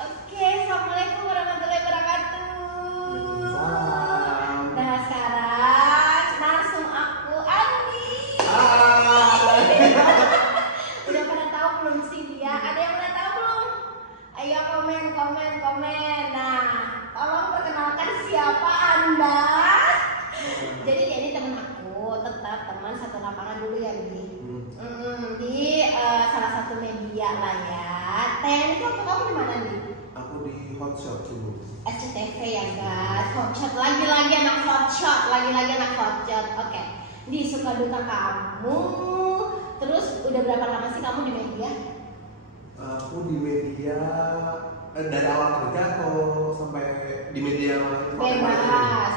Oke, assalamualaikum warahmatullahi wabarakatuh. Waalaikumsalam. Nah sekarang langsung aku Andi. Hai. Udah pada tahu belum sih dia? Ada yang udah tahu belum? Ayo komen. Nah, tolong perkenalkan siapa Anda. Jadi dia ini teman aku, tetap teman satu lapangan dulu ya Di. Di salah satu media lah ya. Itu waktu kamu di mana nih? Aku di hotshot dulu. SCTV ya guys, hotshot lagi-lagi anak hotshot. Oke, di suka duka kamu. Terus udah berapa lama sih kamu di media? Aku di media dari awal kerja atau sampai di media Bebas.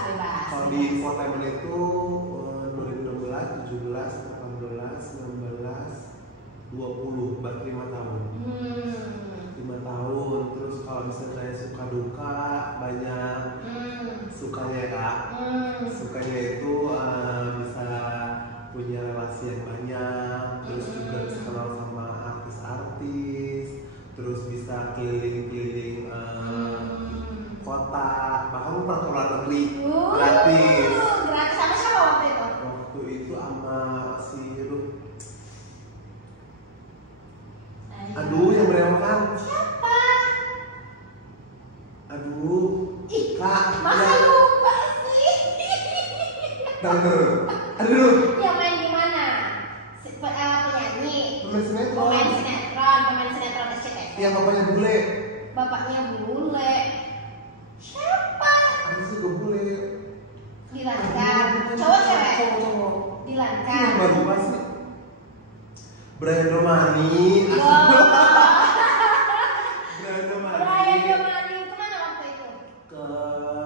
Kalau di Infotainment itu 2016, 17, 18, 19, 20, baru 5 tahun. 5 tahun. Terus kalau misalnya saya suka duka banyak. Sukanya ya kak. Sukanya itu bisa punya relasi yang banyak. Terus juga bisa kenal sama artis-artis. Terus bisa keliling-keliling kota. Bahkan pernah ke luar negeri gratis. Gratis sama siapa waktu itu? Waktu itu sama si aduh yang merewangkan. Siapa? Aduh. Ih, Kak. masa Ya. lupa sih? Aduh. Yang main di mana? Penyanyi. Pemain Pemain sinetron SCTV. yang bapaknya bule. Bapaknya bule. Siapa? Aku sih ke bule. Dilancar. Cowok cewek? Cowok. Dilancar. Yang baru masih. Brian Romani. Brian Romani. Brian Romani itu mana waktu itu?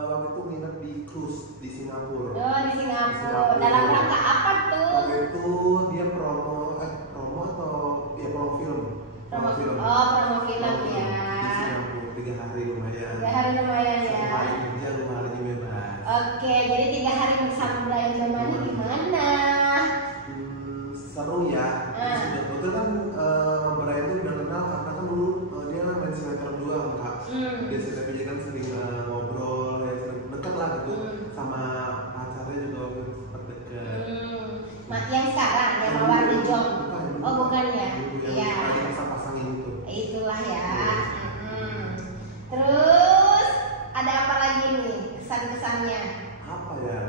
Waktu itu nginep di cruise di Singapura. Oh, di Singapura. Dalam rangka apa tuh? Waktu itu dia promo atau ya promo film. Promo film. Oh, promo film Di ya. Singapura 3 hari lumayan. 3 hari lumayan ya. Satu hari kerja 2 hari bebas. Oke, jadi 3 hari bersama Brian Romani gimana? Seru ya. Sudah betul kan Brian itu udah kenal karena kan dulu dia main sinetron juga kak. Dia sinetron kan sering ngobrol ya sering dekat lah gitu sama pacarnya juga waktu itu sempat dekat. Yang sekarang yang Mawar de Jong. Oh bukan ya? Iya. Yang pasang-pasangin itu. Itulah ya. Terus ada apa lagi nih kesan-kesannya? Apa ya?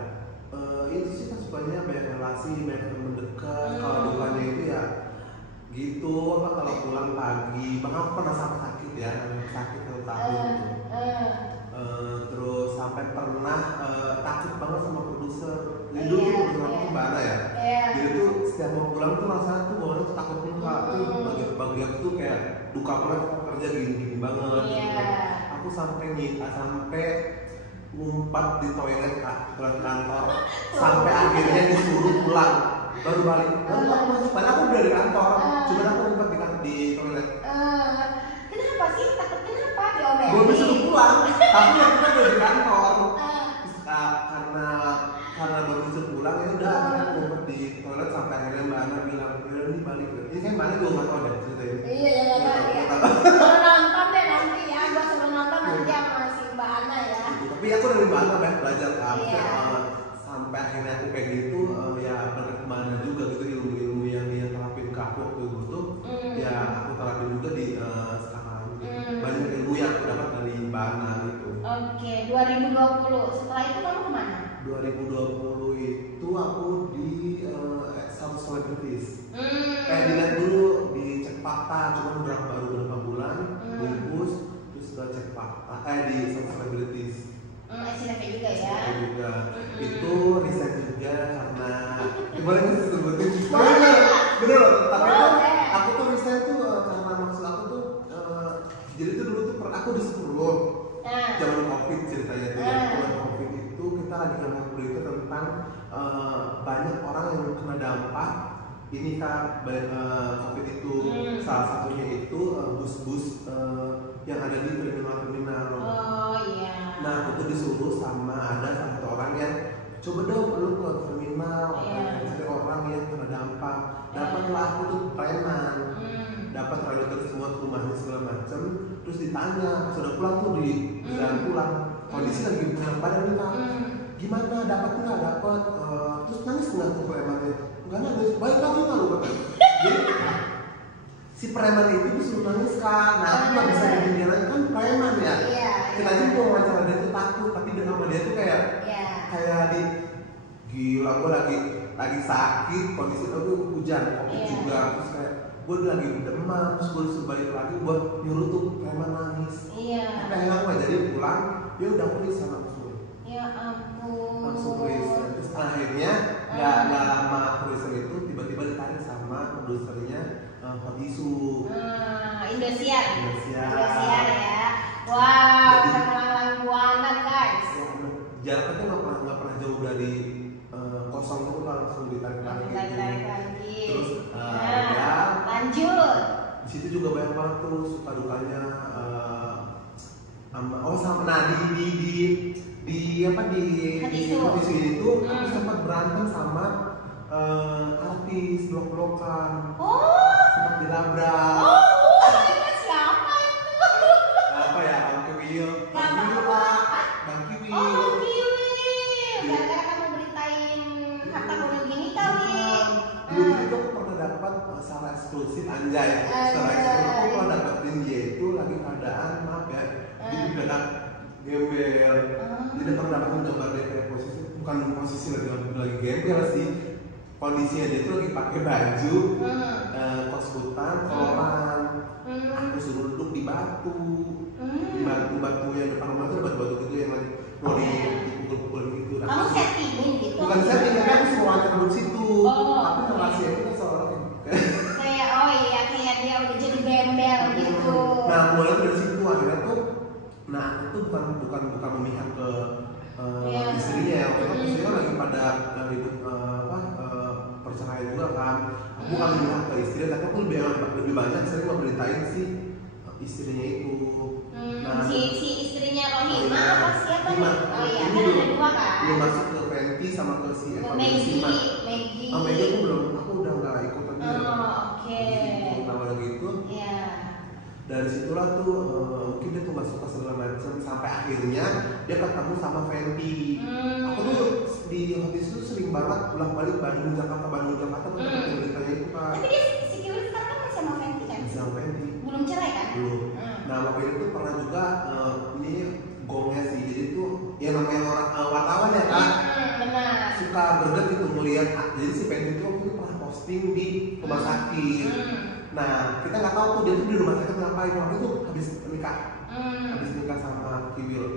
Itu sih kan sukanya banyak relasi, banyak teman dekat. Kalau dukanya itu ya gitu, apa kalau pulang pagi, bahkan aku pernah sampai sakit ya, sakit 1 tahun. Terus sampai pernah takut banget sama produser. Jadi dulu tuh produser aku Mbak Ana ya. Jadi tuh setiap mau pulang tuh rasanya tuh bawaannya tuh takut muka. Tuh bagian tuh kayak duka banget kerja gini banget. Gitu kan. Aku sampai ngumpat di toilet kak, toilet kantor, sampai akhirnya disuruh pulang, baru balik. Padahal aku udah di kantor, cuma aku ngumpet di toilet. Kenapa sih? Takut kenapa? Diomelin? Gue disuruh pulang, tapi ya kita udah di kantor. Karena baru disuruh pulang ya udah akhirnya aku ngumpet di toilet sampai akhirnya Mbak Ana bilang udah nih balik. Ini kan Mbak Ana juga nggak tahu deh cerita ini. Iya ya Kalau nonton deh nanti ya, gue suruh nonton nanti sama si Mbak Ana ya. Tapi aku dari Mbak Ana belajar kan, sampai akhirnya aku kayak gitu ya berkemana juga gitu ilmu-ilmu yang dia terapin ke aku waktu itu ya aku terapin juga di sekarang. Banyak ilmu yang aku dapat dari Mbak Ana gitu. Oke, 2020 setelah itu kamu kemana? 2020 itu aku di South Celebrities. Di net dulu di cek fakta, cuma baru berapa bulan bungkus terus udah cek fakta di South Celebrities. SCTV juga ya. SCTV juga. Itu riset juga karena gimana sih sebutin? Bener loh, tapi aku tuh riset tuh karena maksud aku tuh jadi tuh dulu tuh aku disuruh zaman COVID ceritanya tuh ya. Zaman COVID itu kita lagi ngangkat berita tentang banyak orang yang kena dampak ini kan COVID itu. Salah satunya itu bus-bus yang ada di terminal-terminal. Oh iya. Nah aku tuh disuruh sama ada satu orang yang coba dong lu ke terminal cari orang yang kena dampak. Dapatlah aku tuh preman, dapat relator semua rumahnya segala macem. terus ditanya pas udah pulang tuh di jalan pulang kondisi lagi enak badan nih Kak. Gimana dapat nggak dapat? Terus nangis nggak tuh premannya? Nggak nangis, baik lagi nggak lu Kak? Jadi si preman itu disuruh nangis Kak. Nah aku nggak bisa bikin dia nangis kan preman ya. Kita aja mau wawancara dia tuh takut, tapi dia sama dia tuh kayak di gila gue lagi sakit kondisi itu hujan covid juga terus kayak gue lagi demam terus gue disuruh balik lagi buat nyuruh tuh preman nangis. Tapi akhirnya aku nggak jadi pulang, dia udah kulisan langsung. Ya ampun. Langsung kulisan. Terus akhirnya nggak lama kulisan itu tiba-tiba ditarik sama produsernya Hot Isu. Indosiar ya. Wah, bisa melanglang buana guys. Jaraknya nggak pernah jauh dari kosong itu langsung ditarik lagi. Terus ya lanjut. Di situ juga banyak banget tuh suka dukanya sama di Hot Isu itu aku sempat berantem sama artis blok-blokan. Sempat dilabrak. Siapa itu? Apa ya, Bang Kiwil. Bang Kiwil. Bang Kiwil. Gara-gara kamu beritain harta gunung gini kali. Dulu itu aku pernah dapat secara eksklusif anjay. Secara eksklusif aku pernah dapetin dia itu lagi keadaan maaf ya. Dia keadaan gembel. Jadi pernah dapetin gambar dia kayak bukan posisi lagi gembel sih. Kondisinya dia tuh lagi pakai baju kos hutan, koloran. Aku suruh duduk di batu. Di batu yang depan rumah itu ada batu-batu gitu yang lagi mau dipukul-pukul gitu. Kamu settingin gitu? Bukan setting, tapi aku suruh wawancara duduk situ. Tapi narasinya itu kan seorang kayak dia udah jadi gembel gitu. Nah mulai dari situ akhirnya tuh, nah itu bukan memihak ke istrinya ya. Waktu istrinya lagi pada ribut perceraian juga kan. Aku bukan memihak ke istrinya, tapi aku lebih banyak sering memberitain si istrinya itu. Nah, si istrinya Rohima apa siapa nih? Oh iya, kan ada dua kan? Belum masuk ke Fenty sama ke si Eva Maggie. Maggie aku udah nggak ikut lagi. Oke. Nama lagi itu. Dari situlah tuh mungkin dia tuh nggak suka segala macam sampai akhirnya dia ketemu sama Fenty. Aku tuh di Hot Isu sering banget pulang balik Bandung Jakarta beritanya itu Kak. Tapi dia si Kiwil sekarang kan masih sama Fenty kan? Sama Fenty. Belum cerai kan? Belum. Nah waktu itu pernah juga ini gongnya sih, jadi tuh ya namanya orang wartawan ya Kak. Benar. Suka berget gitu melihat. Jadi si Fenty itu waktu itu pernah posting di rumah sakit. Nah kita nggak tahu tuh dia tuh di rumah sakit ngapain. Waktu itu habis nikah sama Kiwil.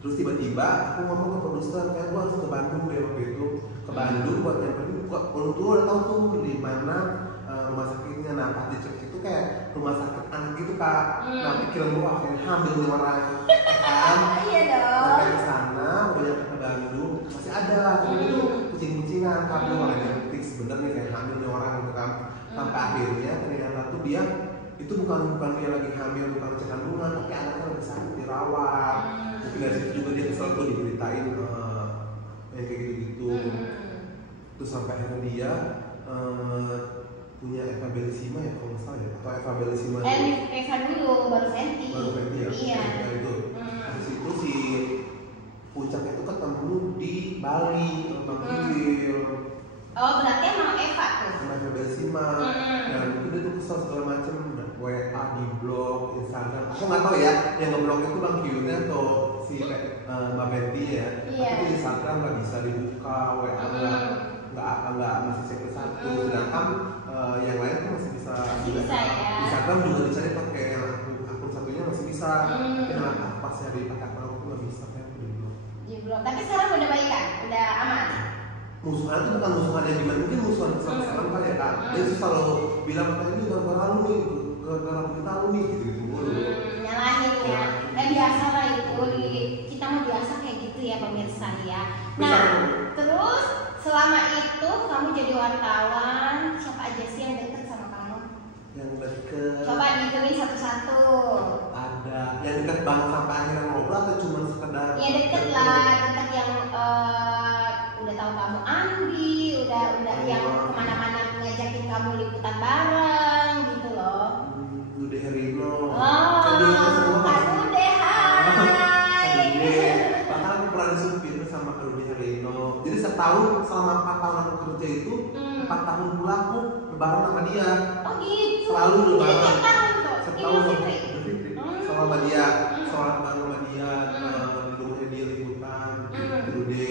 Terus tiba-tiba aku ngomong ke produser, kayak gue harus ke Bandung deh waktu itu. Ke Bandung buat nyamperin, kalau tuh udah tahu tuh di mana rumah sakitnya. Nah pas dicek itu kayak rumah sakit anak gitu Kak. Nah pikiran gue akhirnya hamil nih orang kan. Iya dong. Sampai ke sana, udah nyampe ke Bandung masih ada, tapi itu kucing-kucingan kan. Gue orangnya fix bener nih kayak hamil nih orang gitu kan. Sampai akhirnya ternyata tuh dia itu bukan dia lagi hamil, bukan cek kandungan, tapi anaknya lagi sakit dirawat. Mungkin dari situ juga dia kesel tuh diberitain yang kayak gitu-gitu. Terus sampai akhirnya dia punya Eva Belisima ya kalau nggak salah ya, atau Eva Belisima Eva dulu baru Fenty ya. Iya. Itu habis itu si Puncak itu ketemu di Bali sama Kiwil. Oh berarti emang Eva tuh sama Eva Belisima. Dan mungkin dia tuh kesel segala macem, WA di blog, Instagram. Aku nggak tahu ya yang ngeblok itu Bang Kiwilnya atau si Mbak Betty ya. Tapi di Instagram nggak bisa dibuka, WA nggak masih segmen satu. Sedangkan yang lain tuh masih bisa ya. Instagram juga dicari pakai akun satunya masih bisa. Kenapa pas nyari pakai akun aku nggak bisa kayak di blog. Tapi sekarang udah baik kan? Udah aman? Musuhan itu bukan musuhan yang gimana, mungkin musuhan sekarang kali ya Kak. Dia tuh selalu bilang katanya ini gara-gara lu nih, gara-gara berita lu nih gitu. Nyalahin ya. Biasa lah itu kita mah biasa kayak gitu ya pemirsa ya. Nah, terus selama itu kamu jadi wartawan, siapa aja sih yang deket sama kamu? Yang deket. Coba dihitungin satu-satu. Ada yang deket banget sampai akhirnya ngobrol atau cuma sekedar? Ya deket lah, deket yang udah tahu kamu Andi, udah yang kemana-mana ngajakin kamu liputan bareng gitu loh. Dude Herino. Oh Rudy Herlino. Jadi setahun selama 4 tahun aku kerja itu 4 tahun pula aku lebaran sama dia. Oh gitu. Selalu lebaran. Tiap tahun tuh. Setahun Idul Fitri. sama dia, sholat bareng sama dia, di rumahnya dia liputan, Rudy.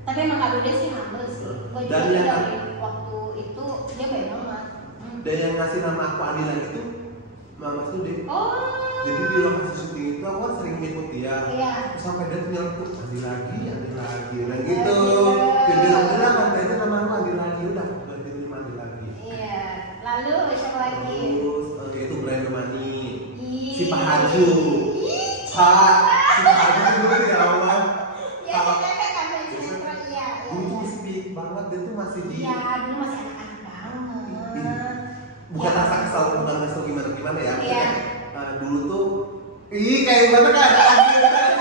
Tapi emang Kak Dude sih humble sih. Gue juga Dan yang dari waktu itu dia baik banget. dan yang ngasih nama aku Adila itu Mama Studi. Oh. Jadi di lokasi syuting itu aku kan sering ngikut dia. Iya. Terus sampai dia nyeletuk Adi lagi, nah Iya, gitu. iya. Dia bilang udah katanya nama aku Adi lagi, udah ganti nama Adi lagi. Iya. Lalu siapa lagi? Terus itu Brian Domani, Ih. si Pak Haju, si Pak Haju dulu ya Allah. Ya, Kalau kita kan main sinetron, iya. dulu tuh masih big banget, dia tuh masih di. Iya, dulu masih anak-anak banget. Bukan rasa kesal, bukan kesal gimana ya. Iya. Dulu tuh, kayak gimana kan ada andil kan?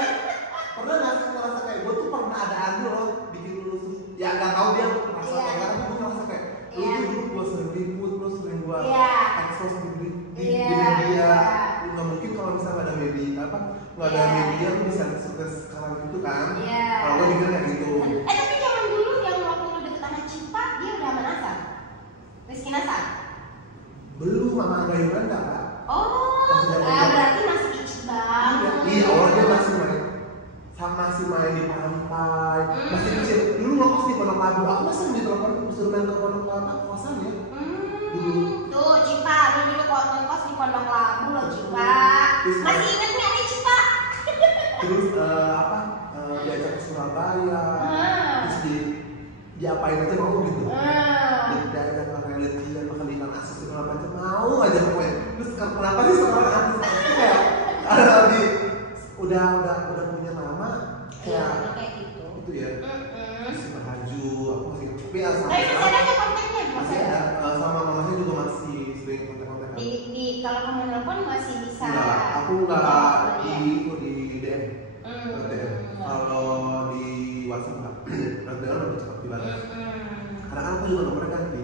Pernah nggak sih ngerasa kayak gue tuh pernah ada andil loh bikin lulus terus ya nggak tahu dia merasa Iya. atau enggak, tapi gue ngerasa kayak lu Iya. tuh dulu gue sering ribut, lu sering gue Iya. ekspos di Iya. media, Iya. nggak mungkin kalau misalnya nggak ada media nggak ada Iya. media lu bisa sukses sekarang gitu kan? Iya. Kalau gue mikir kayak gitu. Tapi zaman dulu yang waktu lu deket sama Cipa, dia udah sama Nasar? Rizky Nasar? Belum sama Angga Yuranda kak. Oh, berarti masih kecil banget. Iya, awalnya dia masih main di pantai, masih kecil. Dulu ngokos di Pondok Labu, aku masih di telepon suruh main ke Pondok Labu kosan ya. Tuh Cipa, lu dulu ngekos di Pondok Labu loh Cipa. Masih inget nggak nih Cipa? Terus diajak ke Surabaya, terus diapain aja mau gitu. Diajak ke reality dan makan di ikan asin segala macam mau aja pokoknya. Terus kenapa sih sekarang artis kayak di udah punya nama Iya, kayak gitu. itu ya. Si Haju, aku masih tapi ya sama. Tapi masih ada nggak kontaknya? Masih ada, sama mamanya juga masih sering kontak-kontak. Di kalau kamu nelpon masih bisa. Enggak, aku enggak Iya. di DM. DM. Kalau di WhatsApp enggak. Nanti orang lebih cepat dibalas. Karena kan aku juga nomornya ganti.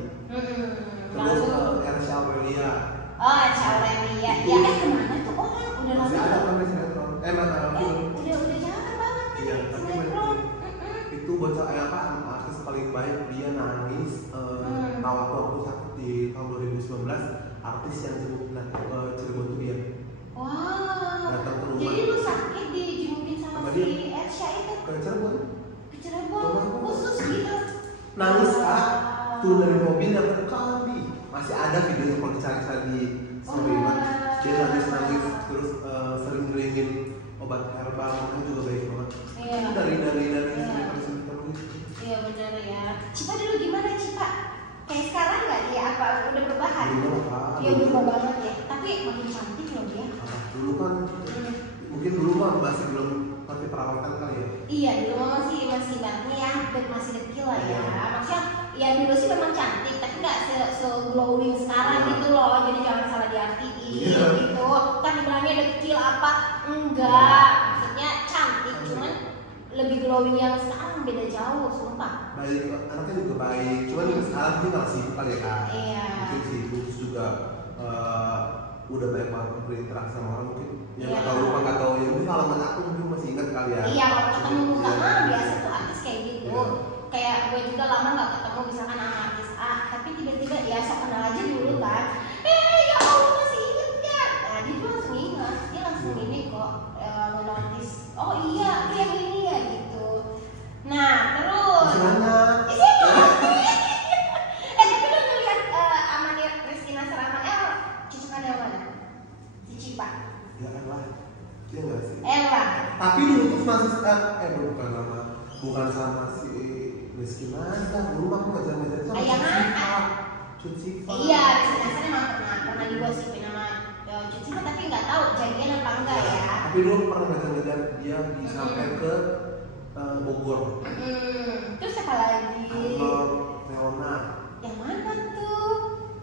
Terus Ersha Aurelia. Oh, Ersha Aurelia. Ya, kemana tuh orang? Udah Masih lama. ada kan di sinetron. Film. Udah jarang banget kan Iya, di tapi sinetron. itu bocah artis paling baik, dia nangis. Tahu aku sakit di tahun 2019, artis yang Cirebon itu dia. Wah. Datang ke rumah. Jadi lu sakit dijengukin sama Sama si dia. Ersha itu? Ke Cirebon. Ke Cirebon khusus gitu. Nangis kak, turun dari mobil yang berkali masih ada videonya kalau dicari-cari di Instagram. Dia nangis terus sering ngeringin obat herbal, makanya juga baik banget. Iya. Itu dari Iya. Iya benar ya. Cipa dulu gimana Cipa? Kayak sekarang nggak dia? Apa udah perubahan? Dia berubah banget ya. Tapi makin cantik loh dia. Dulu kan mungkin dulu mah masih belum pakai perawatan kali ya. Iya dulu mah masih banget ya, masih dekil lah ya. Maksudnya ya dulu sih memang cantik, tapi nggak se glowing sekarang gitu loh. Jadi jangan salah diartiin gitu. Kan dibilangnya dekil apa? Enggak. Maksudnya cantik, cuman lebih glowing yang sekarang beda jauh, sumpah. Baik, anaknya juga baik. Cuman sekarang dia nggak sibuk kali ya kak. Iya. Mungkin sibuk terus juga udah banyak banget berinteraksi sama orang mungkin. Yang nggak tahu lupa nggak tahu ya. Mungkin alamat aku mungkin masih ingat kali ya. Iya, kalau ketemu muka Iya. mah biasa tuh artis kayak gitu. Iya. Kayak gue juga lama nggak ketemu misalkan sama artis A, tapi tiba-tiba ya sok kenal aja dulu kan. Ya Allah masih inget ya. Nah dia tuh langsung ingat, dia langsung ini kok menotis. Oh iya, dia yang ini ya gitu. Nah terus. Masih banyak. Tapi lu ngeliat Amania Rizky Nasar sama El, cucukan yang mana? Si Cipa. Ya lah, dia nggak sih. Lah. Tapi dulu tuh masih bukan sama si Rizky Nasar. Dulu aku ngajar-ngajar sama Ayah mana? Cut Siva. Iya, Rizky Nasar emang pernah digosipin sama Cut Siva, tapi nggak tahu jadian apa enggak ya. Tapi dulu pernah ngajar-ngajar dia di sampai ke Bogor. Terus siapa lagi? Kantor Leona. Yang mana tuh?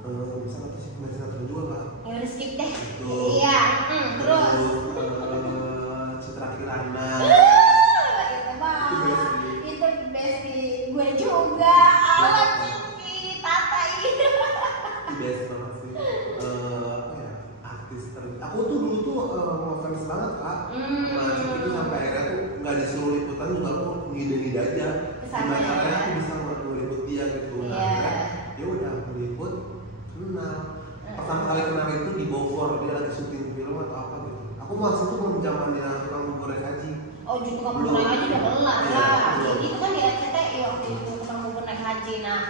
Misalnya apa sih pengajar juga kak? Ya udah skip deh. Itu. Iya. Terus. Citra Kirana. Itu mah. Itu bestie gue juga. Alat Cici, Tata ini. Itu best banget sih. Apa ya? Artis aku tuh dulu tuh ngefans banget kak. Nah itu sampai akhirnya tuh nggak disuruh liputan juga aku ngide-ngide aja Kesana, gimana caranya ya. aku bisa ngeliput dia gitu. Iya. Nah, ya udah ngeliput kenal. Pertama kali kenal itu di Bogor, dia lagi syuting film atau apa gitu. Aku masih itu belum zamannya tukang bubur haji. Oh, juga tukang bubur naik haji udah kelar Iya, lah. belum. Jadi itu kan di RCTI waktu itu tukang bubur naik haji. Nah,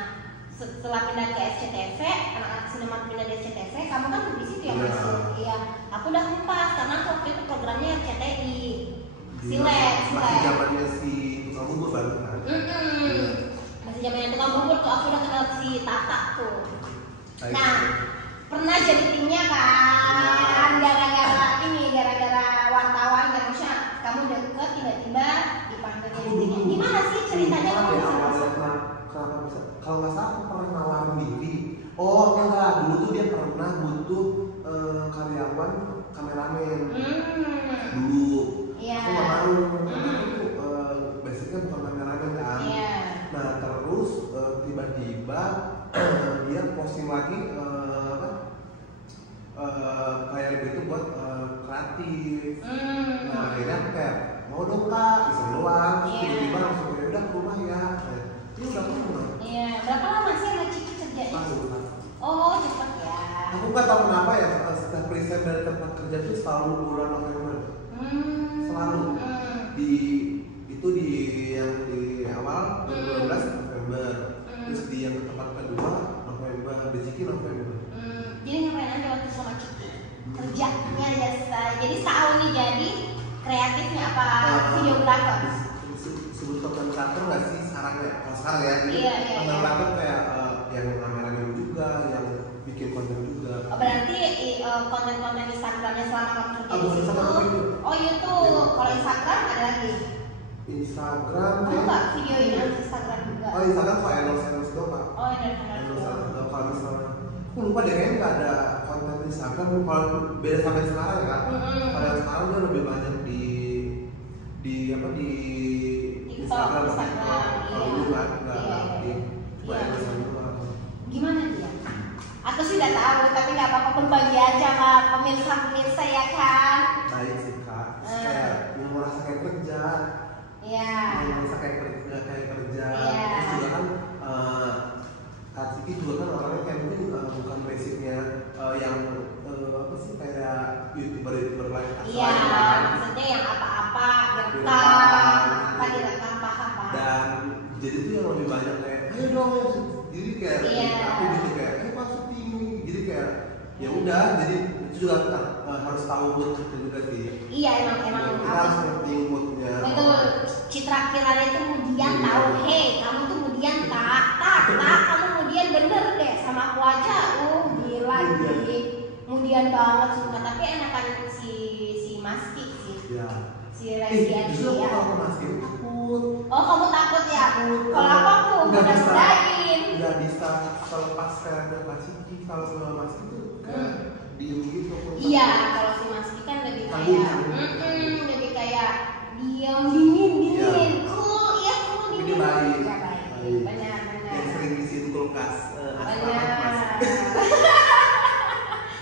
setelah pindah ke SCTV, anak-anak sinema pindah di SCTV, kamu kan di situ yang Iya. masuk. Iya, aku udah hempas karena waktu itu programnya RCTI. Di Silet, masih silet. zamannya si tukang bubur baru kan. Iya. Masih zamannya tukang bubur tuh aku udah kenal si Tata tuh. Baik. Nah, pernah jadi timnya kan gara-gara wartawan dan maksudnya kamu deket tiba-tiba dipanggil jadi timnya. Gimana sih ceritanya Lupa kamu deh bisa awalnya masuk? kenapa bisa. Kalau nggak salah aku pernah nawarin diri. Oh enggak, dulu tuh dia pernah butuh karyawan kameramen. Dulu. Iya. Aku nggak mau karena aku basicnya bukan kameramen kan. Iya. Nah terus tiba-tiba dia posting lagi kayak itu buat kreatif. Nah akhirnya aku kayak mau dong kak, iseng doang. Terus Iya. tiba-tiba langsung ya udah ke rumah ya. Ini udah ke rumah. Iya, berapa lama sih sama Ciki kerjanya? Langsung kan. Oh, cepet ya. Aku nggak tahu kenapa ya setelah present dari tempat kerja itu selalu bulan November. Selalu itu di yang di awal 12 November, terus di yang tempat kedua November, Beziki November. Jadi ngapain aja waktu sama Ciki? Kerjanya jasa. Jadi setahun nih jadi kreatifnya apa videografer? Disebut konten nggak sih sekarang ya? Kalau sekarang ya, Iya. konten kayak yang kameramen juga, yang bikin konten juga. Oh, berarti konten-konten Instagramnya selama kamu kerja di bukan situ? Instagram, YouTube. Oh, YouTube. Kalau Instagram ada lagi? Instagram Kamu nggak videoin harus Instagram juga? Oh Instagram kok endorse doang pak. Oh, benar-benar. Kalau misalnya aku lupa deh kayaknya nggak ada konten di Instagram. Kalau beda sampai sekarang ya kan. Kalau yang sekarang dia lebih banyak di TikTok, Instagram. Instagram, Kalau iya. dulu nggak Iya. aktif. Cuma Iya. endorse doang. Gimana dia? Aku sih udah tahu, tapi nggak apa-apa berbagi aja sama pemirsa ya kan? Baik sih kak. Terus kayak yang merasa kayak kerja. Iya. Yang merasa kayak kerja. Iya. Terus juga kan Kak Ciki juga kan orangnya kayak mungkin bukan basicnya yang apa sih kayak youtuber lain. Iya, maksudnya yang apa-apa direkam paham. Dan jadi tuh yang lebih banyak kayak ayo dong ya. Jadi kayak Iya. aku gitu kayak ayo masuk ini. Jadi kayak ya udah. Jadi itu juga harus tahu mood kita juga sih. Iya, emang Kita harus ngerti moodnya. betul. Citra Kirana itu kemudian tahu, hei kamu tuh kemudian tak, kamu kemudian bener deh sama aku aja, gila nih, kemudian banget suka. Tapi enakan si Maski sih, Ya. si Reski Justru aku Aditya. kalau masih takut. Oh, kamu takut ya? Kalau aku Nggak bisa. mudah-mudahin. Nggak bisa selepas karakter Kak Ciki. Kalau sama Mas itu kayak diem gitu. Iya, kalau si Maski kan lebih Canggung, kayak, canggung. lebih kayak diam, dingin, Iya. cool, iya cool, Tapi dingin. dia baik. Iya, baik. Benar. Yang sering ngisiin kulkas. Asli Benar. banget, Mas.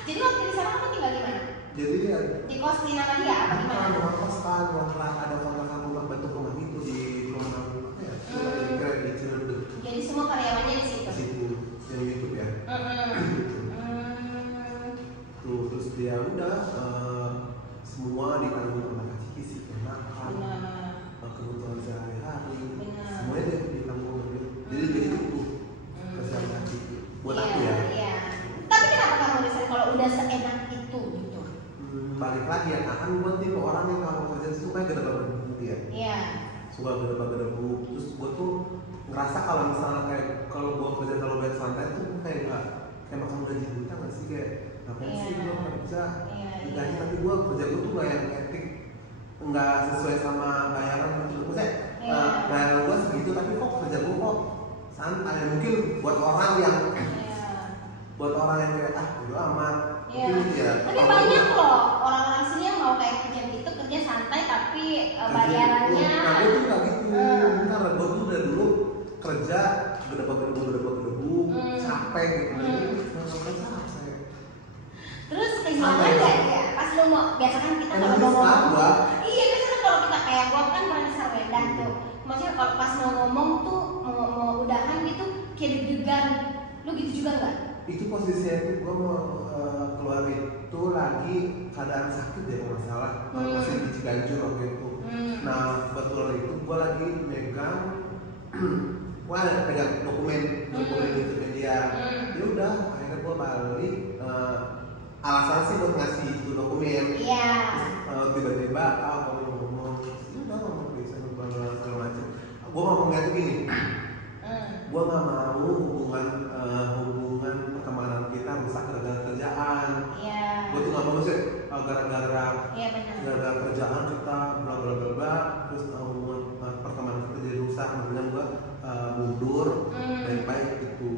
Jadi waktu di sana kamu tinggal di mana? Jadi ya Di kos di nama dia apa di mana? rumah kos kan, kontrak ada kontrakan rumah bentuk rumah itu di rumah apa ya? Kira di Ciledug. Jadi semua karyawannya di situ. Di situ yang YouTube ya. Tuh terus dia udah semua ditanggung sama Kak Ciki sih, makan, kebutuhan sehari-hari, Benar. semuanya dia ditanggung sama dia. Jadi itu kasihan Kak Ciki. Buat aku ya. Iya. Tapi kenapa kamu resign kalau udah seenak itu gitu? Balik lagi ya, kan gue tipe orang yang kalau kerja itu kayak gedebak-gedebuk ya. Iya. Suka gedebak-gedebuk. Terus gue tuh ngerasa kalau misalnya kayak kalau gue kerja terlalu banyak santai tuh kayak makan gaji buta nggak sih, kayak ngapain sih gue kerja gaji, tapi gue kerja gue tuh nggak yang etik, nggak sesuai sama bayaran gitu. Maksudnya bayaran gue segitu tapi kok kerja gue kok santai. Mungkin buat orang yang kayak udah amat. Iya. Mungkin ya. Tapi banyak loh orang-orang sini yang mau kayak kerja gitu, kerja santai tapi bayarannya. Nah, gue tuh nggak gitu. Karena gue tuh dari dulu kerja gedebak-gedebuk, capek gitu. Nggak capek. Terus kehilangan nggak ya? Pas lu mau, biasa kan kita kalau mau ngomong, iya biasanya kalau kita kayak gua kan pernah di Sarwenda tuh. Maksudnya kalau pas mau ngomong tuh mau udahan gitu kayak deg-degan. Lu gitu juga nggak? Itu posisinya itu gue mau keluar itu lagi keadaan sakit deh kalau nggak salah, masih di Ciganjur waktu itu. Nah kebetulan itu gue lagi megang gue ada pegang dokumen itu media. Ya udah akhirnya gue balik, alasan sih buat ngasih itu dokumen. Iya. Tiba-tiba kamu ngomong udah ngomong bisa segala macam. Gue ngomongnya tuh gini, gue nggak mau hubungan pertemanan kita rusak gara-gara kerjaan. Iya. Gue tuh nggak mau sih gara-gara kerjaan kita bla bla bla bla, terus hubungan pertemanan kita jadi rusak. Makanya gue mundur dari baik itu.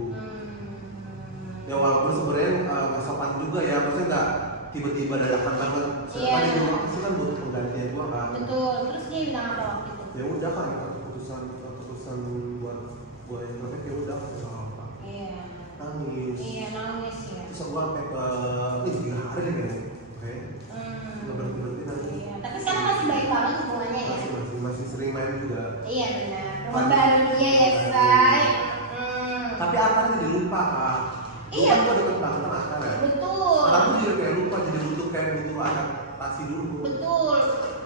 Ya walaupun sebenarnya nggak sopan juga ya, maksudnya nggak tiba-tiba dadakan banget. Soalnya di rumah pasti kan butuh penggantian gue kan. Betul. Terus dia bilang apa waktu itu? Ya udah kan keputusan buat gue yang perfect, ya udah nggak apa. Iya. Nangis. Iya nangis ya. Terus gue sampai ke 3 hari deh kayaknya. Oke. Nggak berhenti nangis. Iya. Tapi sekarang masih baik banget hubungannya ya. Masih sering main juga. Iya benar. Rumah baru dia ya say. Tapi akar jadi lupa kak. Iya. Gue deket banget sama akar ya. Betul. Akar tuh jadi kayak lupa, jadi butuh adaptasi dulu. Betul.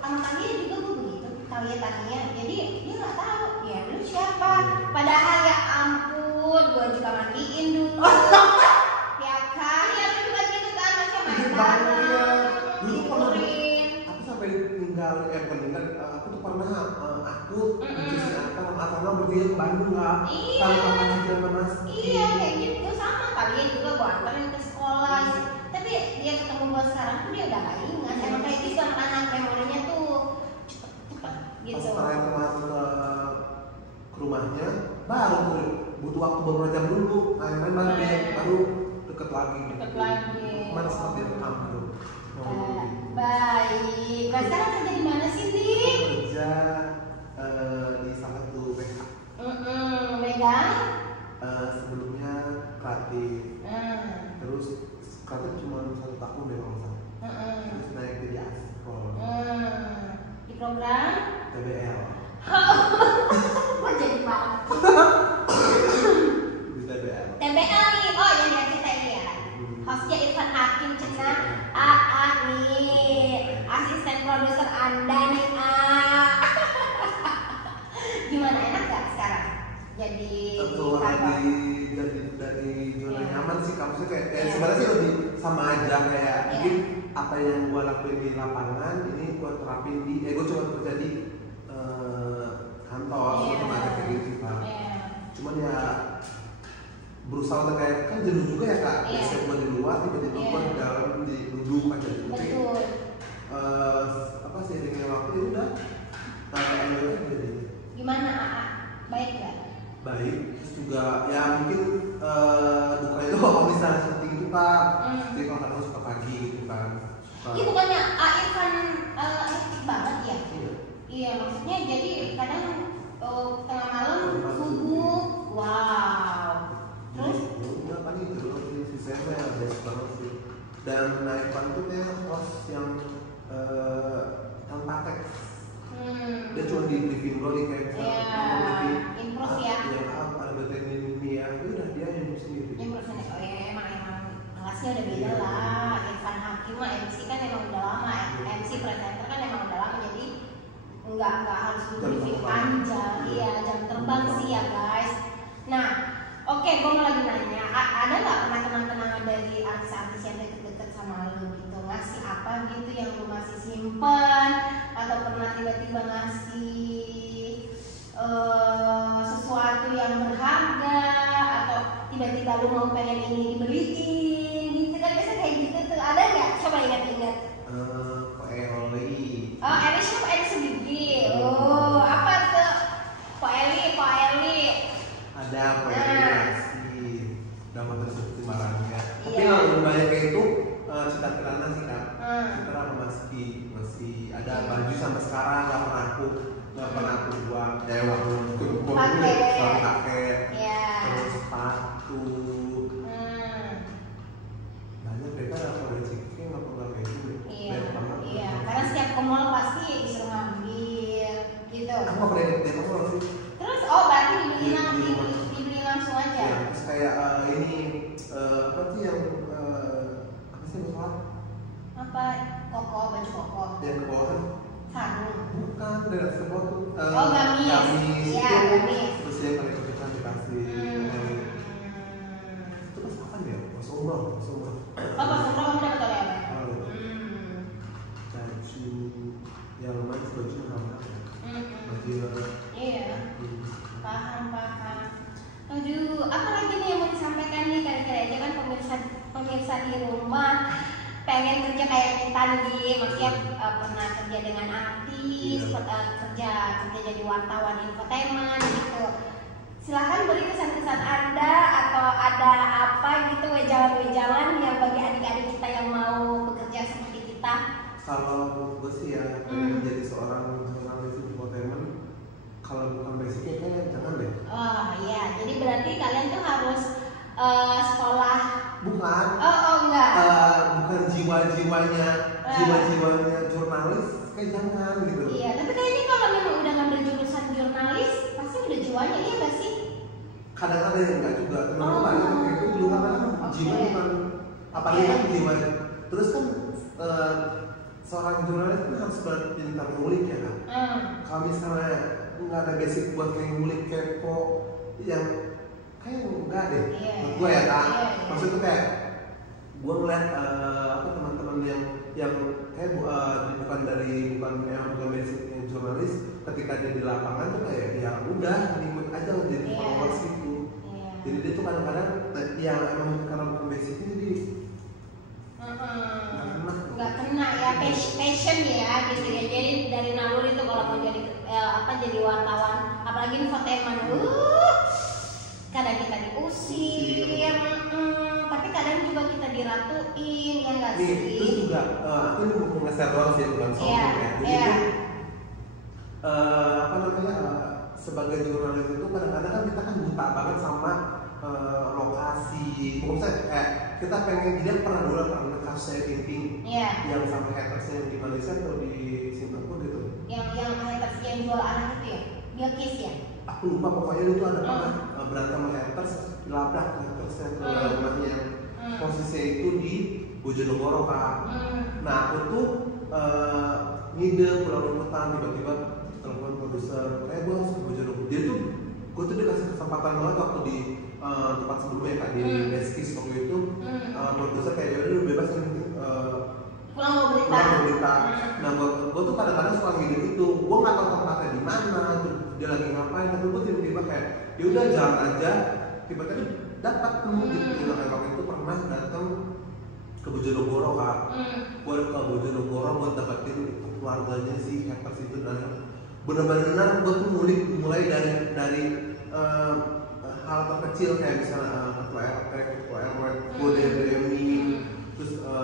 Sama Tania juga gue begitu. Tahu ya Tania. Jadi dia nggak tahu. Ya lu siapa? Padahal ya ampun, gue juga mandiin dulu. Tiap kali aku juga gitu kan masih main bareng. Tidurin. Aku sampai meninggal, aku tuh pernah aku cuci atau berdiri ke Bandung lah. Iya. Tanpa kajian panas. Iya kayak gitu sama. Kalian juga gue anterin ke sekolah. Tapi dia ketemu gue sekarang tuh dia udah gak ingat. Emang kayak gitu anak-anak memorinya tuh cepet gitu. Pas terakhir kemarin ke rumahnya, baru tuh butuh waktu beberapa jam dulu. Main baru deket lagi. Mana sempat direkam tuh. Baik. Nah sekarang kerja di mana sih Dik? Kerja di salah satu PH. Megang? Sebelumnya kreatif. Terus kreatif cuma 1 tahun deh kalau nggak salah. Terus naik jadi aspro. Di program? TBL. Kok jadi malah? Di TBL. TBL nih, oh yang dia kita ini ya. Hostnya Irfan Hakim Cina. AA nih, asisten produser Anda nih Gimana, enak gak sekarang? Jadi keluar dari zona nyaman sih, kamu sih kayak sebenarnya sih lebih sama aja kayak mungkin apa yang gua lakuin di lapangan ini gua terapin di gua coba kerja di kantor sama aja kayak gitu kan. Cuman ya berusaha untuk kayak kan jenuh juga ya kak. Biasanya gua di luar tiba-tiba gua di dalam duduk aja gitu. Betul. Apa sih dengan waktu ya udah enjoy jadi. Gimana AA? Baik gak? Baik, terus juga ya mungkin duka itu kalau misalnya syuting itu kak, jadi kalau kadang suka pagi gitu kan. Iya bukannya Irfan hektik banget ya? Iya maksudnya jadi kadang tengah malam subuh, wow. Terus? Enggak kan itu loh, si saya ya best banget sih. Dan Irfan tuh dia host yang tanpa teks. Dia cuma di briefing doang nih kayak improve ya. Yang ada bagian ini ya, udah dia yang sendiri. Improve sendiri. Oh ya emang kelasnya udah beda lah. Irfan Hakim mah MC kan emang udah lama, MC presenter kan emang udah lama jadi nggak harus briefing panjang. Iya jam terbang sih ya guys. Nah, oke, gue mau lagi nanya, ada nggak pernah kenang-kenangan dari artis-artis yang deket-deket sama lu gitu, ngasih apa gitu yang lu masih simpen atau pernah tiba-tiba ngasih sesuatu yang berharga atau tiba-tiba lu mau pengen ini dibeliin gitu kan biasa kayak gitu tuh ada nggak? Coba ingat-ingat. Kok Eli? Oh Eli siapa? Eli Sugigi. Oh apa tuh? Pak Eli. Ada apa yang dikasih nama tersebut barangnya. Tapi yang lebih banyak kayak itu Citra Kirana sih kan. Citra masih ada baju sampai sekarang nggak pernah aku buang. Waktu itu pakai. Terus sepatu. Banyak deh kan aku dari sini nggak pernah kayak gitu. Iya. Karena setiap ke mall pasti disuruh ngambil gitu. Aku nggak pernah demo sih. yang ke bawah kan? Sarung. Bukan, dari atas ke bawah tuh. Gamis. Gamis. Iya, Itu gamis. terus dia pakai kepikan dikasih. Itu pas kapan ya? Pas umroh. Oh, pas umroh kamu dapat oleh-oleh. Baju ya lumayan sih, baju mahal ya. Baju Iya. Paham. Aduh, apa lagi nih yang mau disampaikan nih kira-kira aja kan pemirsa di rumah pengen kerja kayak kita nih, maksudnya pernah kerja dengan artis, kerja jadi wartawan infotainment gitu. Silahkan beri kesan-kesan Anda atau ada apa gitu wejangan-wejangan yang bagi adik-adik kita yang mau bekerja seperti kita. Kalau gue sih ya pengen jadi seorang jurnalis infotainment, kalau bukan basicnya kayak jangan deh. Oh iya, jadi berarti kalian tuh harus sekolah. Bukan. Oh enggak. Bukan jiwa-jiwanya jurnalis kayak jangan gitu. Iya, tapi kayaknya kalau memang udah ngambil jurusan jurnalis pasti udah jiwanya, iya gak sih? Kadang-kadang yang enggak juga. Kenapa kayak itu juga kan jiwa bukan apalagi kan jiwa. Terus kan seorang jurnalis kan harus pintar ngulik ya kan. Kalau misalnya nggak ada basic buat kayak ngulik kepo yang kayak enggak deh. Menurut gue ya kan. Maksudnya kayak gue ngeliat teman-teman yang kayak bukan basic yang jurnalis, ketika dia di lapangan tuh kayak ya udah ikut aja jadi followers gitu. Jadi dia tuh kadang-kadang yang emang karena bukan basicnya jadi nggak kena ya passion ya gitu ya. Jadi dari naluri itu kalau mau jadi jadi wartawan apalagi infotainment, kadang kita diusir, tapi kadang juga kita diratuin ya nggak sih? Terus juga aku ini mau nge-share doang sih bukan sombong ya. Jadi sebagai jurnalis itu kadang-kadang kan kita kan buta banget sama lokasi. Maksudnya kita pengen dia pernah kasusnya Ting yang sama hatersnya di Malaysia atau di Singapura gitu. Yang hatersnya yang jual anak itu ya, dia case ya. Aku lupa pokoknya itu ada pernah berantem sama haters, dilabrak hatersnya ke rumahnya. Posisinya itu di Bojonegoro Kak. Nah aku tuh ngide pulang rumputan tiba-tiba telepon produser, gue harus ke Bojonegoro. Dia tuh gue tuh dikasih kesempatan banget waktu di tempat sebelumnya Kak di Deskis waktu itu. Produser kayak ya udah bebas kan pulang mau berita. Nah gue tuh kadang-kadang suka ngide gitu. Gue nggak tahu tempatnya di mana, dia lagi ngapain. Tapi gue tiba-tiba kayak ya udah jalan aja. Tiba-tiba dapat temu gitu. Nah waktu itu pernah datang ke Bojonegoro Kak. Gue ke Bojonegoro buat dapetin keluarganya si haters itu dan benar-benar gue tuh mulai dari hal terkecil kayak misalnya ketua RT, ketua RW, gue dari terus ke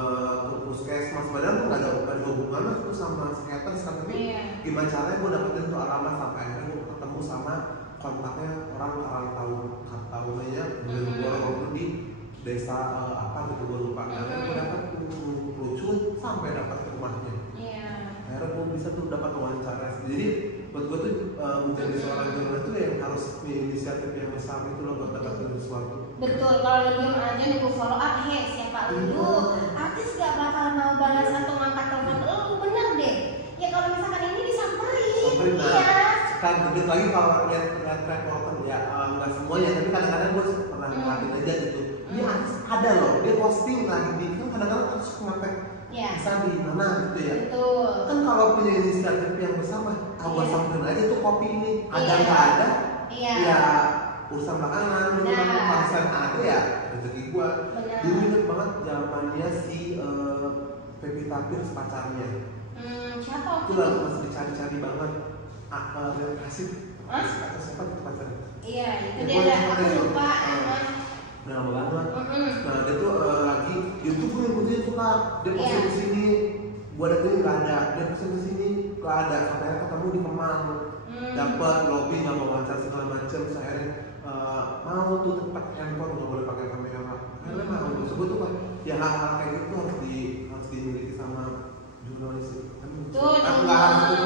puskesmas, padahal nggak ada hubungan tuh sama haters kan, tapi gimana caranya gue dapetin tuh alamat sampai akhirnya gue ketemu sama kontaknya orang tahunya Bojonegoro waktu di desa apa gitu gue lupa. Akhirnya gue dapat lucu sampai dapat ke rumahnya. Akhirnya gue bisa tuh dapat wawancara. Jadi buat gue tuh menjadi seorang jurnalis tuh yang harus punya inisiatif yang besar itu loh buat dapetin sesuatu. Betul, kalau lo diem aja nih gue follow up, siapa lu? Artis gak bakal mau balas atau ngangkat telepon lu, bener deh. Ya kalau misalkan ini disamperin. Kan begitu lagi kalau lihat reporter ya nggak semuanya, tapi kadang-kadang gue pernah ngeliatin aja gitu. Ini artis ada loh, dia posting lagi di kan kadang-kadang harus nge-tag bisa di mana gitu ya. Betul. Kan kalau punya inisiatif yang besar mah, gue samperin aja tuh kopi ini. Ada nggak ada? Ya urusan belakangan. Kalau misalnya ada ya rezeki gue. Dulu inget banget zamannya si Pevita Pierce pacarnya. Siapa? Itu lalu masih dicari-cari banget. Kasih atau siapa itu pacarnya? Iya, itu dia aku lupa. Udah lama banget. Nah dia tuh lagi YouTube gue ikutin suka dia posting di sini, gua datengin nggak ada, dia posting di sini nggak ada, sampai ketemu di Kemang, dapat lobby nggak mau wawancara segala macam, saya mau tuh tempat handphone nggak boleh pakai kamera, karena mau terus gue tuh ya hal-hal kayak gitu harus dimiliki sama jurnalis. Tuh, nggak harus